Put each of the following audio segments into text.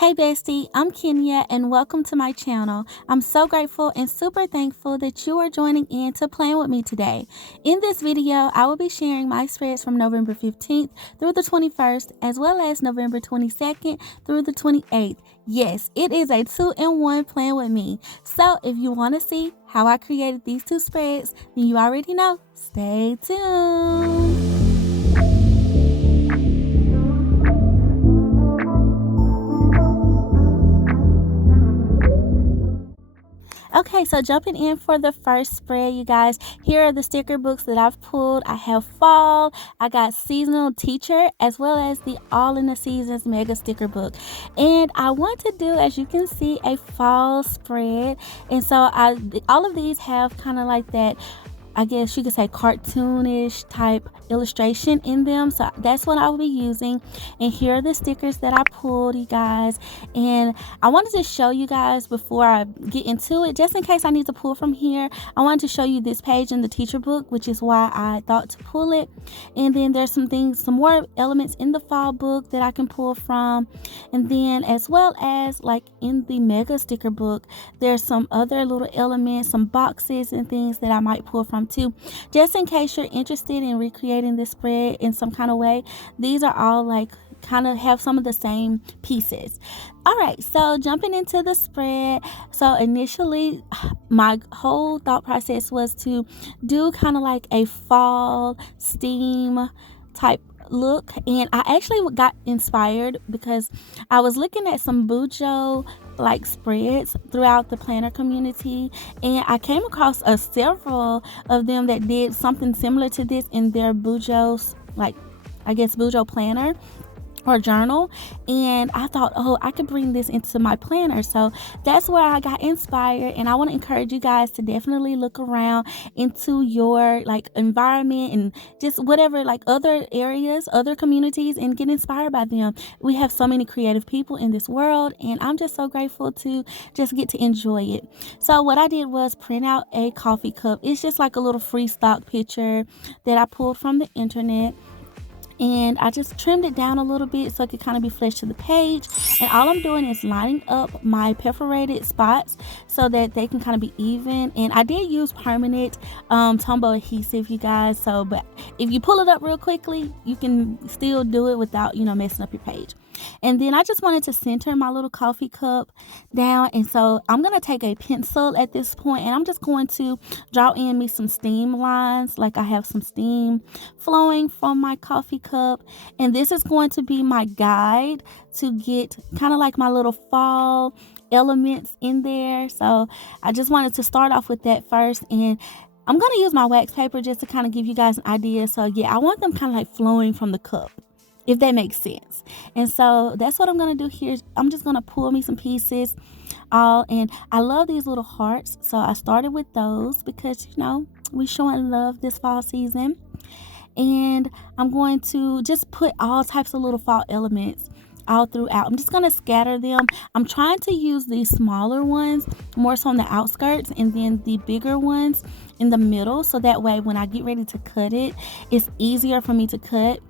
Hey Bestie, I'm Kenya and welcome to my channel. I'm so grateful and super thankful that you are joining in to plan with me today. In this video, I will be sharing my spreads from November 15th through the 21st as well as November 22nd through the 28th. Yes, it is a 2-in-1 plan with me. So if you want to see how I created these two spreads, then you already know. Stay tuned. Okay, so jumping in for the first spread, you guys, here are the sticker books that I've pulled. I have fall, I got seasonal teacher, as well as the all in the seasons mega sticker book. And I want to do, as you can see, a fall spread. And so all of these have kind of like that, I guess you could say, cartoonish type illustration in them. So that's what I will be using. And here are the stickers that I pulled, you guys. And I wanted to show you guys before I get into it, just in case I need to pull from here, I wanted to show you this page in the teacher book, which is why I thought to pull it. And then there's some more elements in the fall book that I can pull from. And then as well as like in the mega sticker book, there's some other little elements, some boxes and things that I might pull from too, just in case you're interested in recreating this spread in some kind of way. These are all like kind of have some of the same pieces. All right, so jumping into the spread. So initially my whole thought process was to do kind of like a fall steam type look, and I actually got inspired because I was looking at some Bujo like spreads throughout the planner community, and I came across several of them that did something similar to this in their Bujo's, like, I guess, Bujo planner or journal. And I thought, oh, I could bring this into my planner. So that's where I got inspired. And I want to encourage you guys to definitely look around into your like environment and just whatever, like other areas, other communities, and get inspired by them. We have so many creative people in this world, and I'm just so grateful to just get to enjoy it. So what I did was print out a coffee cup. It's just like a little free stock picture that I pulled from the internet, and I just trimmed it down a little bit so it could kind of be flush to the page. And all I'm doing is lining up my perforated spots so that they can kind of be even. And I did use permanent Tombow adhesive, you guys, so but if you pull it up real quickly, you can still do it without, messing up your page. And then I just wanted to center my little coffee cup down, and so I'm going to take a pencil at this point, and I'm just going to draw in me some steam lines, like I have some steam flowing from my coffee cup. And this is going to be my guide to get kind of like my little fall elements in there. So I just wanted to start off with that first, and I'm going to use my wax paper just to kind of give you guys an idea. So yeah, I want them kind of like flowing from the cup, if that makes sense. And so that's what I'm going to do here. I'm just going to pull me some pieces and I love these little hearts. So I started with those because, we showing love this fall season. And I'm going to just put all types of little fall elements all throughout. I'm just going to scatter them. I'm trying to use these smaller ones more so on the outskirts, and then the bigger ones in the middle, so that way when I get ready to cut it, it's easier for me to cut.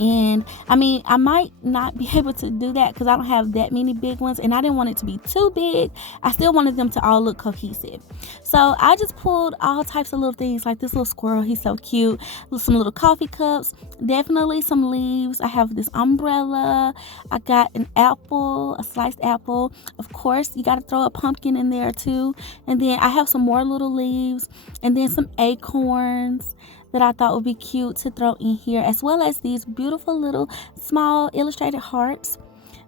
And I mean, I might not be able to do that because I don't have that many big ones, and I didn't want it to be too big. I still wanted them to all look cohesive. So I just pulled all types of little things, like this little squirrel, he's so cute, some little coffee cups, definitely some leaves. I have this umbrella, I got an apple, a sliced apple. Of course, you got to throw a pumpkin in there too. And then I have some more little leaves, and then some acorns that I thought would be cute to throw in here, as well as these beautiful little small illustrated hearts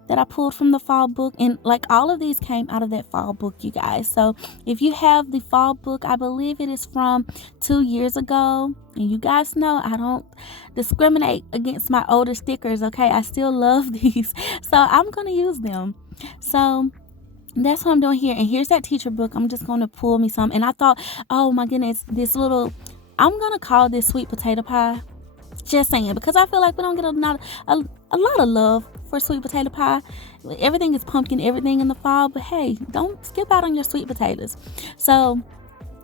that I pulled from the fall book. And like all of these came out of that fall book, you guys. So if you have the fall book, I believe it is from 2 years ago, and you guys know I don't discriminate against my older stickers, okay? I still love these, so I'm gonna use them. So that's what I'm doing here. And here's that teacher book. I'm just going to pull me some. And I thought, oh my goodness, I'm going to call this sweet potato pie. Just saying, because I feel like we don't get a lot of love for sweet potato pie. Everything is pumpkin, everything in the fall. But hey, don't skip out on your sweet potatoes. So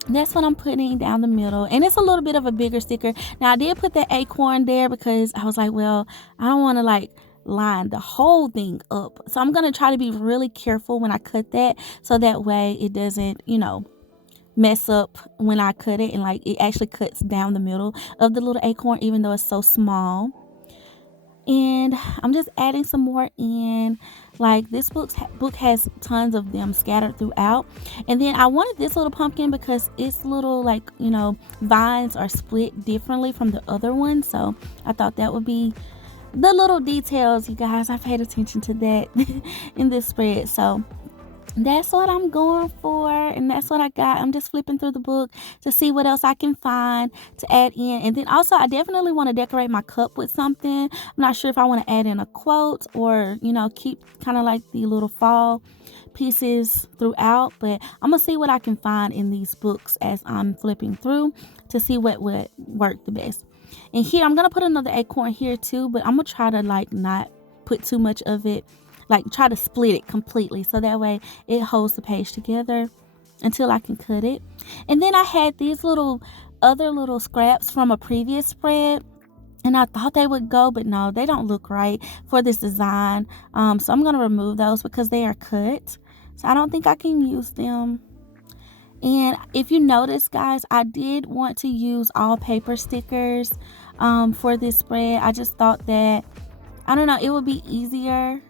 that's what I'm putting down the middle. And it's a little bit of a bigger sticker. Now, I did put that acorn there because I was like, well, I don't want to like line the whole thing up. So I'm going to try to be really careful when I cut that, so that way it doesn't, mess up when I cut it, and like it actually cuts down the middle of the little acorn, even though it's so small. And I'm just adding some more in. Like this book has tons of them scattered throughout. And then I wanted this little pumpkin because its little, like, vines are split differently from the other ones. So I thought that would be the little details, you guys. I paid attention to that in this spread. So that's what I'm going for, and that's what I got. I'm just flipping through the book to see what else I can find to add in. And then also, I definitely want to decorate my cup with something. I'm not sure if I want to add in a quote or, keep kind of like the little fall pieces throughout. But I'm going to see what I can find in these books as I'm flipping through to see what would work the best. And here, I'm going to put another acorn here too, but I'm going to try to like not put too much of it. Like try to split it completely, so that way it holds the page together until I can cut it. And then I had these other little scraps from a previous spread, and I thought they would go, but no, they don't look right for this design. So I'm going to remove those because they are cut. So I don't think I can use them. And if you notice, guys, I did want to use all paper stickers for this spread. I just thought that, I don't know, it would be easier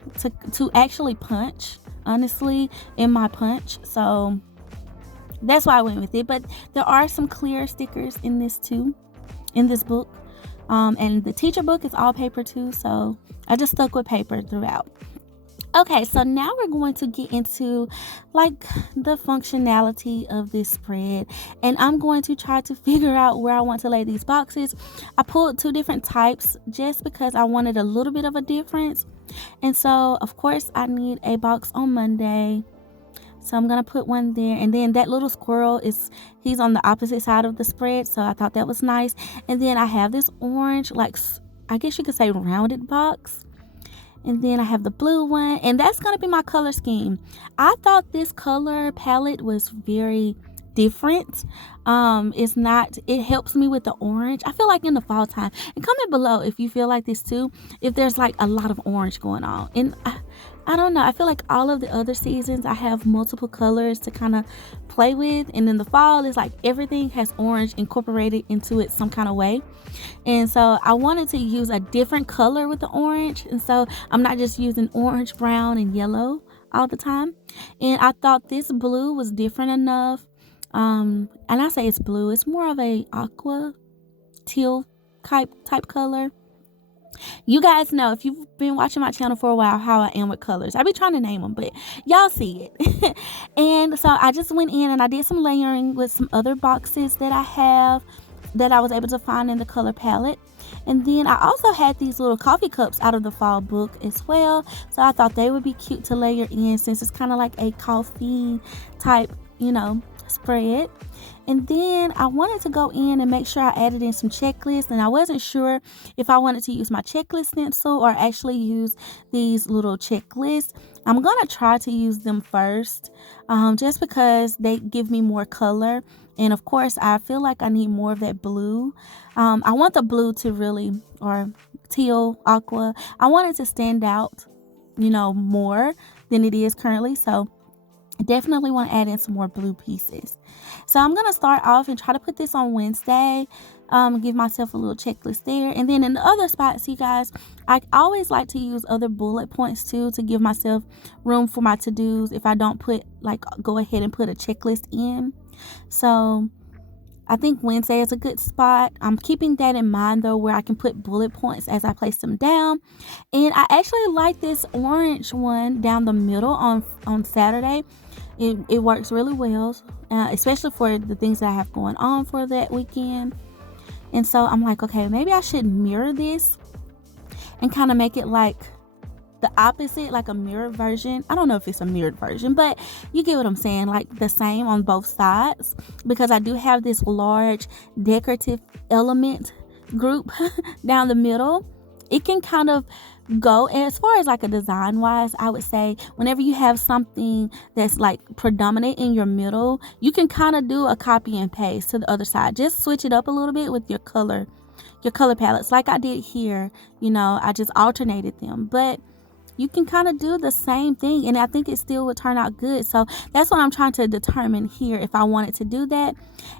to actually punch, honestly, in my punch. So that's why I went with it. But there are some clear stickers in this too, in this book. And the teacher book is all paper too. So I just stuck with paper throughout. Okay, so now we're going to get into like the functionality of this spread, and I'm going to try to figure out where I want to lay these boxes. I pulled 2 different types just because I wanted a little bit of a difference. And so of course I need a box on Monday, so I'm gonna put one there. And then that little squirrel he's on the opposite side of the spread, so I thought that was nice. And then I have this orange, like I guess you could say rounded box. And then I have the blue one, and that's going to be my color scheme. I thought this color palette was very different. It helps me with the orange. I feel like in the fall time, and comment below if you feel like this too, if there's like a lot of orange going on. And I don't know, I feel like all of the other seasons I have multiple colors to kind of play with, and in the fall it's like everything has orange incorporated into it some kind of way. And so I wanted to use a different color with the orange, and so I'm not just using orange, brown, and yellow all the time. And I thought this blue was different enough. And I say it's blue, it's more of a aqua teal type color. You guys know, if you've been watching my channel for a while, how I am with colors. I be trying to name them, but y'all see it. And so I just went in and I did some layering with some other boxes that I have that I was able to find in the color palette. And then I also had these little coffee cups out of the fall book as well, so I thought they would be cute to layer in since it's kind of like a coffee type, spread. And then I wanted to go in and make sure I added in some checklists, and I wasn't sure if I wanted to use my checklist stencil or actually use these little checklists. I'm gonna try to use them first, just because they give me more color, and of course I feel like I need more of that blue. I want the blue to really, or teal, aqua, I want it to stand out more than it is currently. So I definitely want to add in some more blue pieces. So I'm going to start off and try to put this on Wednesday. Give myself a little checklist there. And then in the other spots, you guys, I always like to use other bullet points too to give myself room for my to-dos if I don't go ahead and put a checklist in. So I think Wednesday is a good spot. I'm keeping that in mind though, where I can put bullet points as I place them down. And I actually like this orange one down the middle on Saturday. It works really well, especially for the things that I have going on for that weekend. And so I'm like, okay, maybe I should mirror this and kind of make it like the opposite, like a mirrored version. I don't know if it's a mirrored version, but you get what I'm saying, like the same on both sides, because I do have this large decorative element group down the middle. It can kind of go, and as far as like a design wise, I would say whenever you have something that's like predominant in your middle, you can kind of do a copy and paste to the other side. Just switch it up a little bit with your color your color palettes like I did here. I just alternated them, but you can kind of do the same thing, and I think it still would turn out good. So that's what I'm trying to determine here, if I wanted to do that.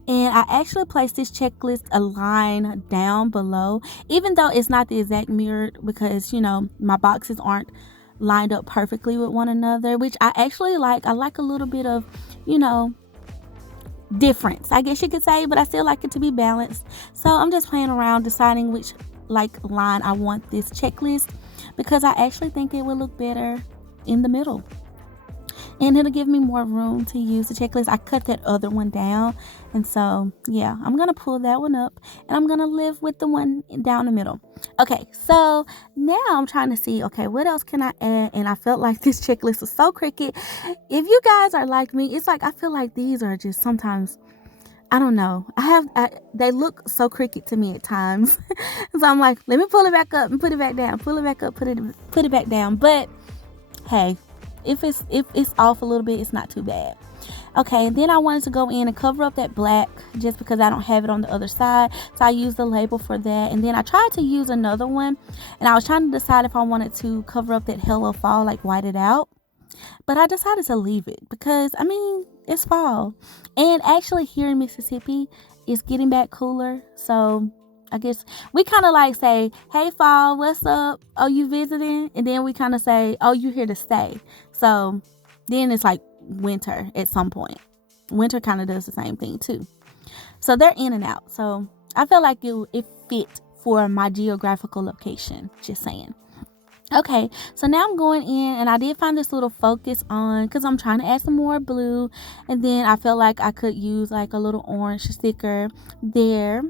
And I actually placed this checklist a line down below, even though it's not the exact mirror, because my boxes aren't lined up perfectly with one another, which I actually like. I like a little bit of difference, I guess you could say, but I still like it to be balanced. So I'm just playing around deciding which line I want this checklist, because I actually think it will look better in the middle, and it'll give me more room to use the checklist. I cut that other one down, and so yeah, I'm gonna pull that one up, and I'm gonna live with the one down the middle. Okay, so now I'm trying to see, okay, what else can I add? And I felt like this checklist was so cricket. If you guys are like me, it's like I feel like these are just sometimes, I don't know. They look so cricket to me at times. So I'm like, let me pull it back up and put it back down. Pull it back up, put it back down. But hey, if it's off a little bit, it's not too bad. Okay, and then I wanted to go in and cover up that black just because I don't have it on the other side. So I used the label for that. And then I tried to use another one, and I was trying to decide if I wanted to cover up that Hello Fall, like white it out. But I decided to leave it because, it's fall. And actually here in Mississippi, it's getting back cooler. So I guess we kind of like say, hey, fall, what's up? Oh, you visiting? And then we kind of say, oh, you here to stay. So then it's like winter at some point. Winter kind of does the same thing too. So they're in and out. So I feel like it fit for my geographical location. Just saying. Okay, so now I'm going in, and I did find this little focus on, because I'm trying to add some more blue, and then I felt like I could use like a little orange sticker there,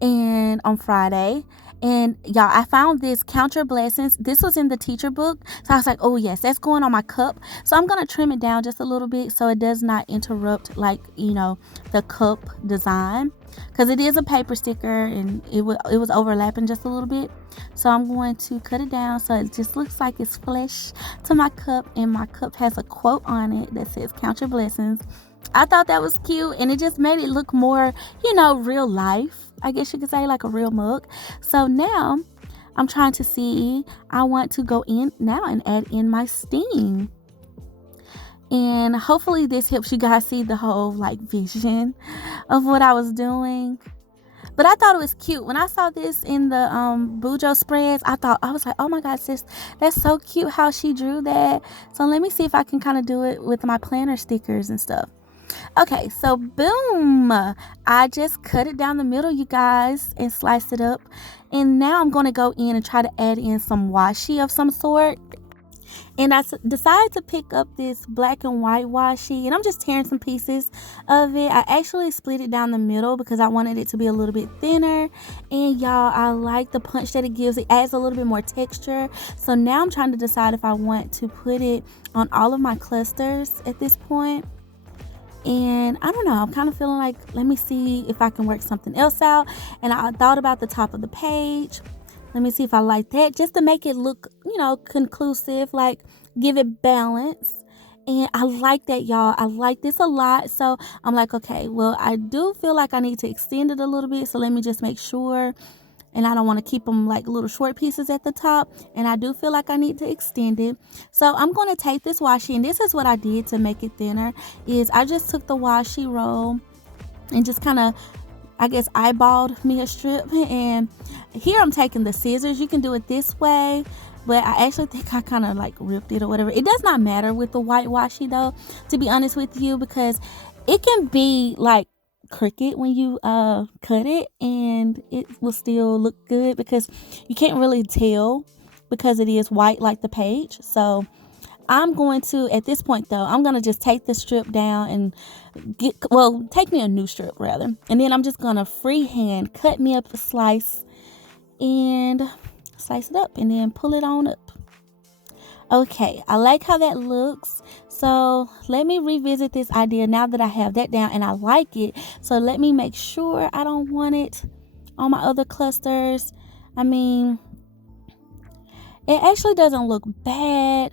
and on Friday. And y'all, I found this Count Your Blessings. This was in the teacher book, so I was like, oh yes, that's going on my cup. So I'm going to trim it down just a little bit so it does not interrupt the cup design, because it is a paper sticker and it was overlapping just a little bit. So I'm going to cut it down so it just looks like it's flesh to my cup, and my cup has a quote on it that says Count Your Blessings. I thought that was cute, and it just made it look more, real life, I guess you could say, like a real mug. So now I'm trying to see, I want to go in now and add in my sting. And hopefully this helps you guys see the whole vision of what I was doing. But I thought it was cute. When I saw this in the Bujo spreads, I was like, oh my God, sis, that's so cute how she drew that. So let me see if I can kind of do it with my planner stickers and stuff. Okay, so boom, I just cut it down the middle, you guys, and sliced it up. And now I'm going to go in and try to add in some washi of some sort. And I decided to pick up this black and white washi, and I'm just tearing some pieces of it. I actually split it down the middle because I wanted it to be a little bit thinner. And y'all, I like the punch that it gives. It adds a little bit more texture. So now I'm trying to decide if I want to put it on all of my clusters at this point. And I don't know, I'm kind of feeling like, let me see if I can work something else out. And I thought about the top of the page. Let me see if I like that, just to make it look, conclusive, give it balance. And I like that, y'all. I like this a lot. So I'm like, okay, well, I do feel like I need to extend it a little bit. So let me just make sure. And I don't want to keep them like little short pieces at the top. And I do feel like I need to extend it. So I'm going to take this washi, and this is what I did to make it thinner, is I just took the washi roll and just kind of, I guess, eyeballed me a strip. And here I'm taking the scissors. You can do it this way, but I actually think I kind of ripped it or whatever. It does not matter with the white washi though, to be honest with you, because it can be crooked when you cut it, and it will still look good because you can't really tell because it is white like the page. So I'm going to, at this point though, I'm going to just take the strip down and take me a new strip rather. And then I'm just going to freehand cut me up a slice and slice it up and then pull it on up. Okay, I like how that looks. So let me revisit this idea now that I have that down and I like it. So let me make sure I don't want it on my other clusters. It actually doesn't look bad.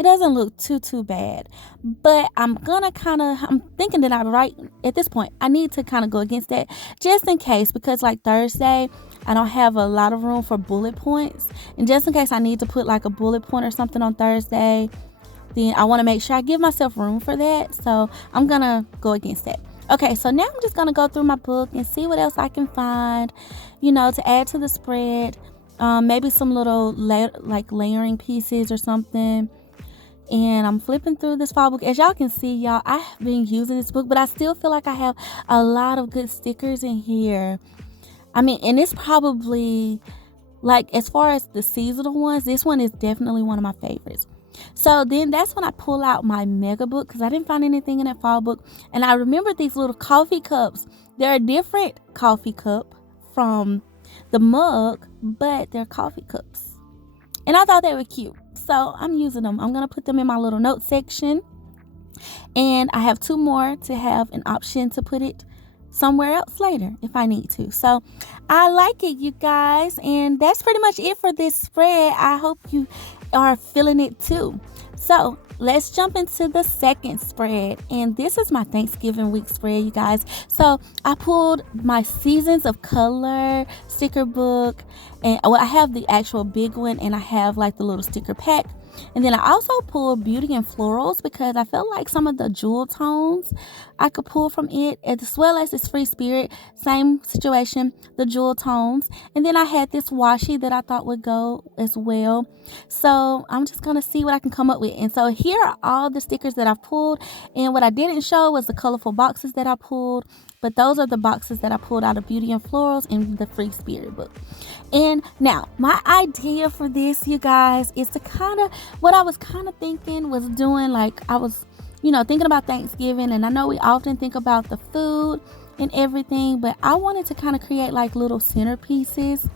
it doesn't look too bad. But I'm thinking that at this point, I need to kind of go against that just in case, because like Thursday, I don't have a lot of room for bullet points. And just in case I need to put like a bullet point or something on Thursday, then I want to make sure I give myself room for that. So I'm going to go against that. Okay, so now I'm just going to go through my book and see what else I can find, to add to the spread. Maybe some little layering pieces or something. And I'm flipping through this fall book. As y'all can see, y'all, I have been using this book, but I still feel like I have a lot of good stickers in here. I mean, and it's probably, like, as far as the seasonal ones, this one is definitely one of my favorites. So then that's when I pull out my mega book, because I didn't find anything in that fall book. And I remember these little coffee cups. They're a different coffee cup from the mug, but they're coffee cups. And I thought they were cute. So I'm using them. I'm going to put them in my little note section. And I have 2 more to have an option to put it somewhere else later if I need to. So I like it, you guys. And that's pretty much it for this spread. I hope you are feeling it too. So let's jump into the second spread. And this is my Thanksgiving week spread, you guys. So I pulled my Seasons of Color sticker book. And I have the actual big one, and I have like the little sticker pack. And then I also pulled Beauty and Florals because I felt like some of the jewel tones I could pull from it, as well as this Free Spirit. Same situation, the jewel tones. And then I had this washi that I thought would go as well. So I'm just going to see what I can come up with. And so here are all the stickers that I've pulled. And what I didn't show was the colorful boxes that I pulled. But those are the boxes that I pulled out of Beauty and Florals in the Free Spirit book. And now, my idea for this, you guys, is to what I was thinking was doing, like, I was, thinking about Thanksgiving. And I know we often think about the food and everything, but I wanted to kind of create like little centerpieces,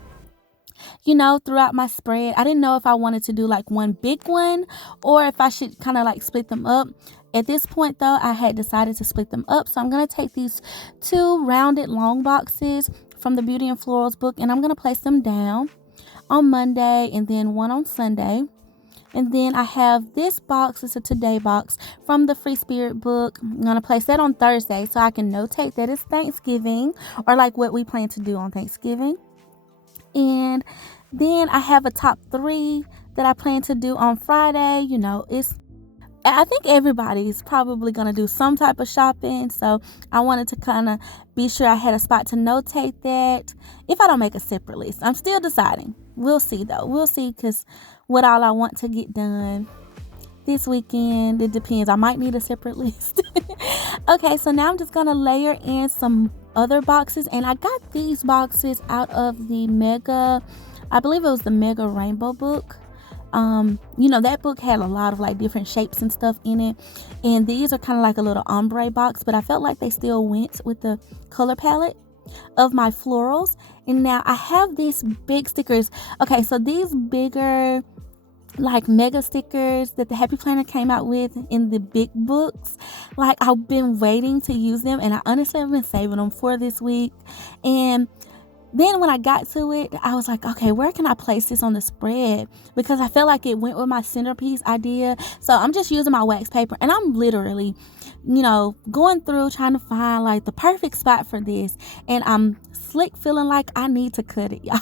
throughout my spread. I didn't know if I wanted to do like one big one or if I should kind of like split them up. At this point, though, I had decided to split them up. So I'm going to take these 2 rounded long boxes from the Beauty and Florals book, and I'm going to place them down on Monday and then one on Sunday. And then I have this box. It's a Today box from the Free Spirit book. I'm going to place that on Thursday so I can notate that it's Thanksgiving, or like what we plan to do on Thanksgiving. And then I have a top 3 that I plan to do on Friday. I think everybody's probably going to do some type of shopping. So I wanted to kind of be sure I had a spot to notate that if I don't make a separate list. I'm still deciding. We'll see, though. We'll see, because what all I want to get done this weekend, it depends. I might need a separate list. Okay, so now I'm just going to layer in some other boxes. And I got these boxes out of the I believe it was the Mega Rainbow book. That book had a lot of like different shapes and stuff in it. And these are kind of like a little ombre box, but I felt like they still went with the color palette of my florals. And now I have these big stickers. Okay, so these bigger like mega stickers that the Happy Planner came out with in the big books, like I've been waiting to use them, and I honestly have been saving them for this week. And then when I got to it, I was like, okay, where can I place this on the spread? Because I felt like it went with my centerpiece idea. So I'm just using my wax paper, and I'm literally, going through trying to find like the perfect spot for this. And I'm slick feeling like I need to cut it, y'all.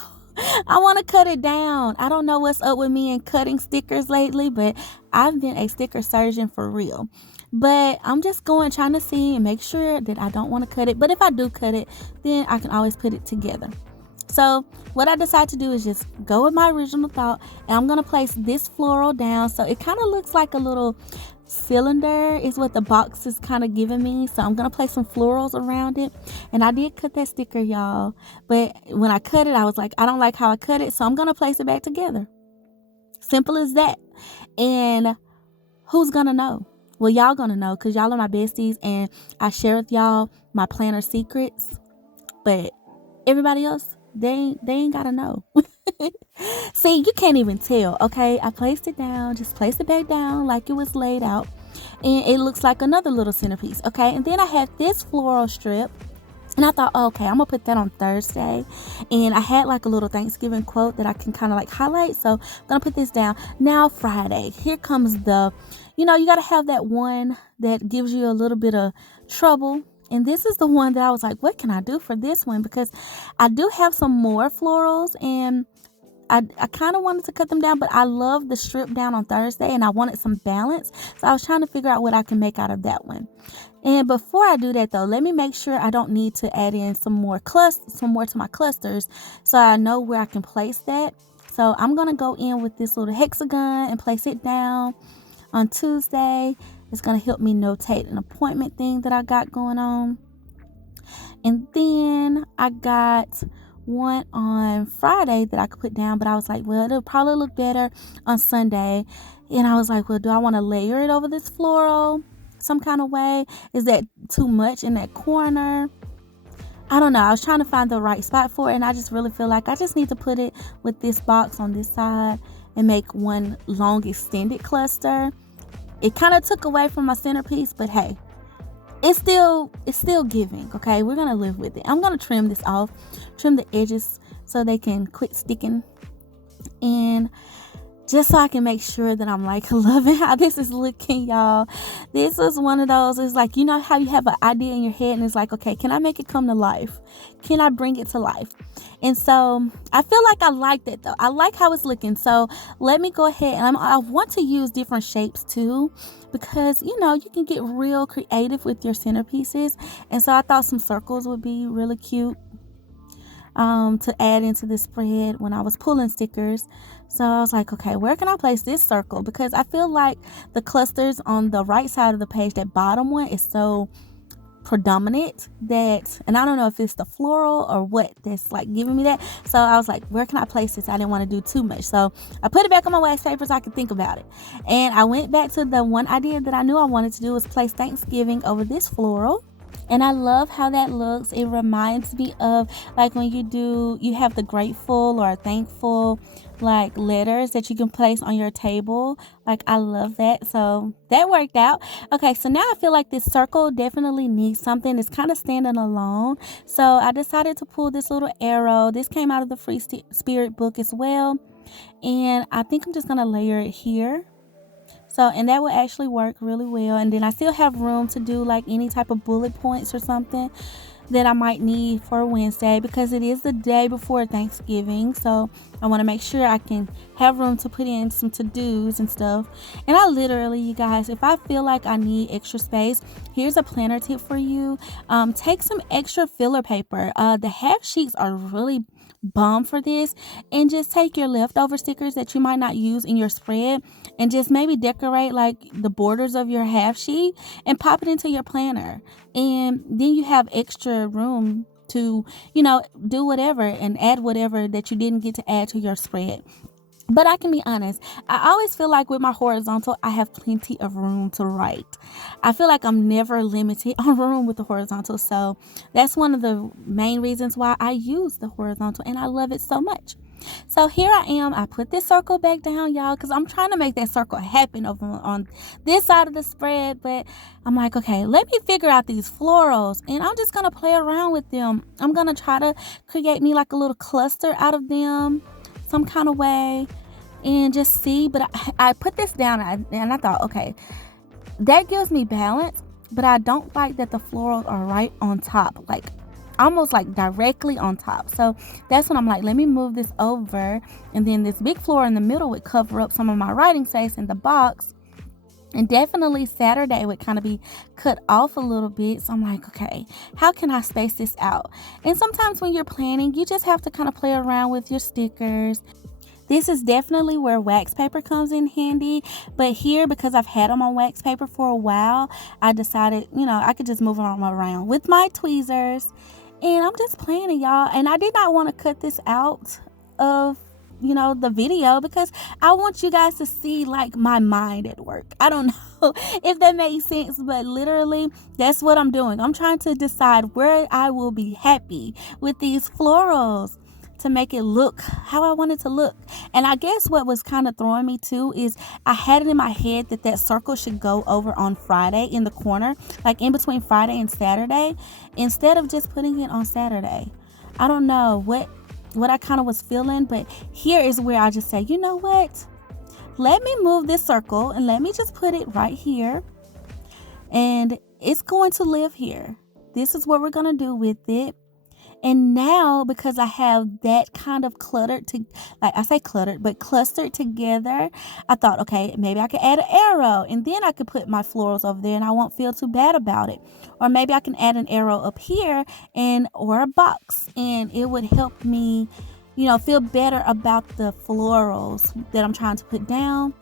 I want to cut it down. I don't know what's up with me and cutting stickers lately, but I've been a sticker surgeon for real. But I'm just trying to see and make sure that I don't want to cut it. But if I do cut it, then I can always put it together. So what I decided to do is just go with my original thought. And I'm going to place this floral down. So it kind of looks like a little cylinder is what the box is kind of giving me. So I'm going to place some florals around it. And I did cut that sticker, y'all. But when I cut it, I was like, I don't like how I cut it. So I'm going to place it back together. Simple as that. And who's going to know? Well, y'all gonna know, because y'all are my besties and I share with y'all my planner secrets. But everybody else, they ain't gotta know. See, you can't even tell, okay? I placed it down, just place it back down like it was laid out. And it looks like another little centerpiece, okay? And then I have this floral strip And I thought, oh, okay, I'm going to put that on Thursday. And I had like a little Thanksgiving quote that I can kind of like highlight. So I'm going to put this down. Now, Friday, here comes you got to have that one that gives you a little bit of trouble. And this is the one that I was like, what can I do for this one? Because I do have some more florals, and I kind of wanted to cut them down, but I love the strip down on Thursday and I wanted some balance. So I was trying to figure out what I can make out of that one. And before I do that though, let me make sure I don't need to add in some more to my clusters, so I know where I can place that. So I'm going to go in with this little hexagon and place it down on Tuesday. It's going to help me notate an appointment thing that I got going on. And then I got one on Friday that I could put down, but I was like, well, it'll probably look better on Sunday. And I was like, well, do I want to layer it over this floral some kind of way? Is that too much in that corner? I don't know. I was trying to find the right spot for it, and I just really feel like I just need to put it with this box on this side and make one long extended cluster. It kind of took away from my centerpiece, but hey, it's still giving. Okay, we're gonna live with it. I'm gonna trim this off, trim the edges so they can quit sticking, and just so I can make sure that I'm like loving how this is looking, y'all. This is one of those, it's like, you know how you have an idea in your head and it's like, okay, can I make it come to life? Can I bring it to life? And so I feel like I like that though. I like how it's looking. So let me go ahead, and I want to use different shapes too, because you can get real creative with your centerpieces. And so I thought some circles would be really cute to add into this spread when I was pulling stickers. So I was like, okay, where can I place this circle? Because I feel like the clusters on the right side of the page, that bottom one, is so predominant and I don't know if it's the floral or what that's like giving me that. So I was like, where can I place this? I didn't want to do too much. So I put it back on my wax paper so I could think about it. And I went back to the one idea that I knew I wanted to do, was place Thanksgiving over this floral. And I love how that looks. It reminds me of like when you have the grateful or thankful like letters that you can place on your table. Like, I love that. So that worked out. Okay, so now I feel like this circle definitely needs something. It's kind of standing alone. So I decided to pull this little arrow. This came out of the Free Spirit book as well. And I think I'm just going to layer it here. So, and that will actually work really well. And then I still have room to do like any type of bullet points or something that I might need for Wednesday, because it is the day before Thanksgiving. So I want to make sure I can have room to put in some to-dos and stuff. And I literally, you guys, if I feel like I need extra space, here's a planner tip for you. Take some extra filler paper. The half sheets are really bomb for this, and just take your leftover stickers that you might not use in your spread and just maybe decorate like the borders of your half sheet and pop it into your planner, and then you have extra room to do whatever and add whatever that you didn't get to add to your spread. But I can be honest, I always feel like with my horizontal, I have plenty of room to write. I feel like I'm never limited on room with the horizontal. So that's one of the main reasons why I use the horizontal, and I love it so much. So here I am. I put this circle back down, y'all, because I'm trying to make that circle happen over on this side of the spread. But I'm like, okay, let me figure out these florals, and I'm just going to play around with them. I'm going to try to create me like a little cluster out of them some kind of way and just see. But I put this down and I thought, okay, that gives me balance, but I don't like that the florals are right on top, like almost like directly on top. So that's when I'm like, let me move this over, and then this big floral in the middle would cover up some of my writing space in the box. And definitely Saturday would kind of be cut off a little bit. So I'm like, okay, how can I space this out? And sometimes when you're planning, you just have to kind of play around with your stickers. This is definitely where wax paper comes in handy. But here, because I've had them on wax paper for a while, I decided, I could just move them around with my tweezers. And I'm just planning, y'all. And I did not want to cut this out of the video, because I want you guys to see like my mind at work. I don't know if that makes sense, but literally that's what I'm doing. I'm trying to decide where I will be happy with these florals to make it look how I want it to look. And I guess what was kind of throwing me too is I had it in my head that circle should go over on Friday in the corner, like in between Friday and Saturday, instead of just putting it on Saturday. I don't know what I kind of was feeling, but here is where I just say, you know what? Let me move this circle and let me just put it right here. And it's going to live here. This is what we're going to do with it. And now, because I have that kind of clustered together, I thought, okay, maybe I could add an arrow and then I could put my florals over there and I won't feel too bad about it. Or maybe I can add an arrow up here or a box, and it would help me, feel better about the florals that I'm trying to put down.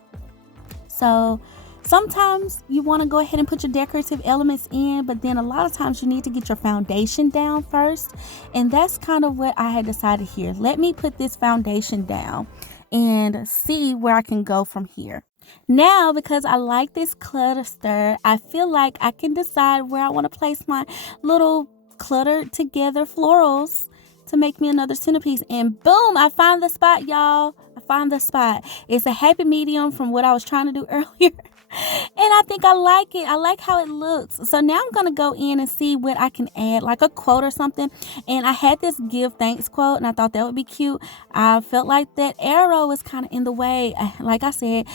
So sometimes you want to go ahead and put your decorative elements in, but then a lot of times you need to get your foundation down first. And that's kind of what I had decided here. Let me put this foundation down and see where I can go from here. Now, because I like this cluster, I feel like I can decide where I want to place my little cluttered together florals to make me another centerpiece. And boom, I found the spot, y'all. I found the spot. It's a happy medium from what I was trying to do earlier. And I think I like it. I like how it looks. So now I'm going to go in and see what I can add, like a quote or something. And I had this give thanks quote, and I thought that would be cute. I felt like that arrow was kind of in the way. Like I said,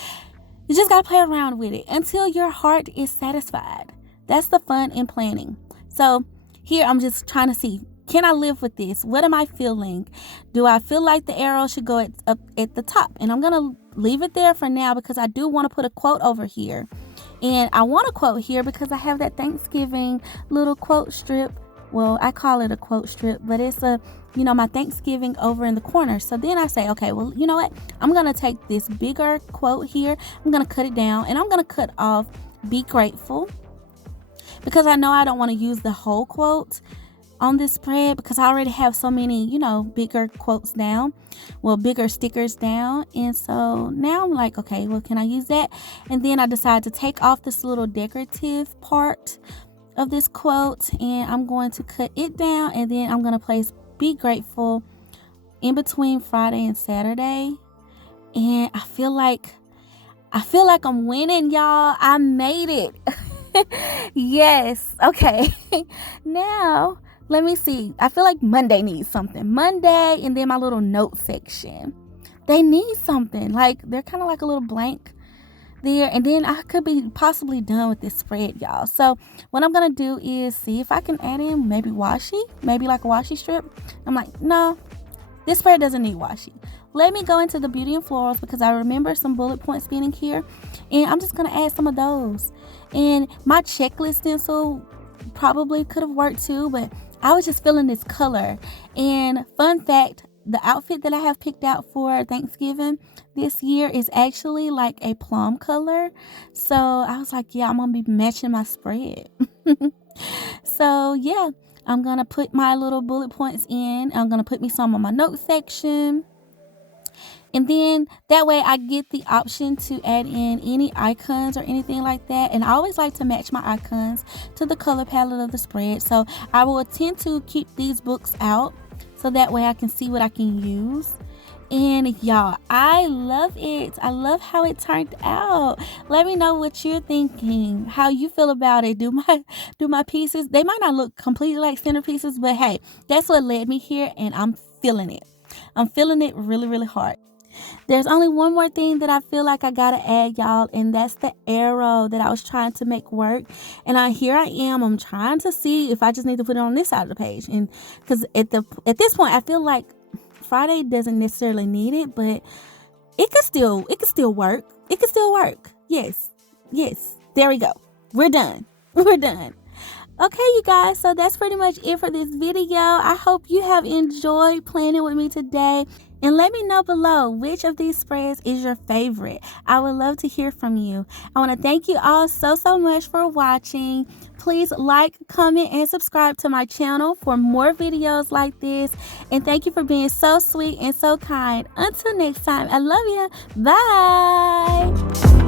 you just got to play around with it until your heart is satisfied. That's the fun in planning. So here I'm just trying to see, can I live with this? What am I feeling? Do I feel like the arrow should go up at the top? And I'm going to leave it there for now because I do want to put a quote over here. And I want a quote here because I have that Thanksgiving little quote strip. Well, I call it a quote strip, but it's my Thanksgiving over in the corner. So then I say, okay, well, you know what? I'm going to take this bigger quote here. I'm going to cut it down, and I'm going to cut off "Be grateful," because I know I don't want to use the whole quote on this spread because I already have so many, bigger quotes down, bigger stickers down. And so now I'm like, okay, well, can I use that? And then I decide to take off this little decorative part of this quote, and I'm going to cut it down, and then I'm going to place "Be grateful" in between Friday and Saturday. And I feel like I'm winning, y'all. I made it. Yes. Okay. Now, let me see. I feel like Monday needs something. Monday, and then my little note section. They need something. Like, they're kind of like a little blank there. And then I could be possibly done with this spread, y'all. So what I'm going to do is see if I can add in maybe washi. Maybe like a washi strip. I'm like, no, this spread doesn't need washi. Let me go into the Beauty and Florals because I remember some bullet points being in here. And I'm just going to add some of those. And my checklist stencil probably could have worked too, but I was just feeling this color. And fun fact, the outfit that I have picked out for Thanksgiving this year is actually like a plum color. So I was like, yeah, I'm going to be matching my spread. So yeah, I'm going to put my little bullet points in. I'm going to put me some on my note section. And then that way I get the option to add in any icons or anything like that. And I always like to match my icons to the color palette of the spread. So I will attempt to keep these books out so that way I can see what I can use. And y'all, I love it. I love how it turned out. Let me know what you're thinking, how you feel about it. Do my pieces, they might not look completely like centerpieces, but hey, that's what led me here, and I'm feeling it. I'm feeling it really, really hard. There's only one more thing that I feel like I gotta add, y'all, and that's the arrow that I was trying to make work. And here I am. I'm trying to see if I just need to put it on this side of the page. And because at this point, I feel like Friday doesn't necessarily need it, but it could still work. It could still work. Yes. There we go. We're done. Okay, you guys, so that's pretty much it for this video. I hope you have enjoyed planning with me today. And let me know below which of these spreads is your favorite. I would love to hear from you. I want to thank you all so much for watching. Please like, comment, and subscribe to my channel for more videos like this. And thank you for being so sweet and so kind. Until next time, I love you. Bye.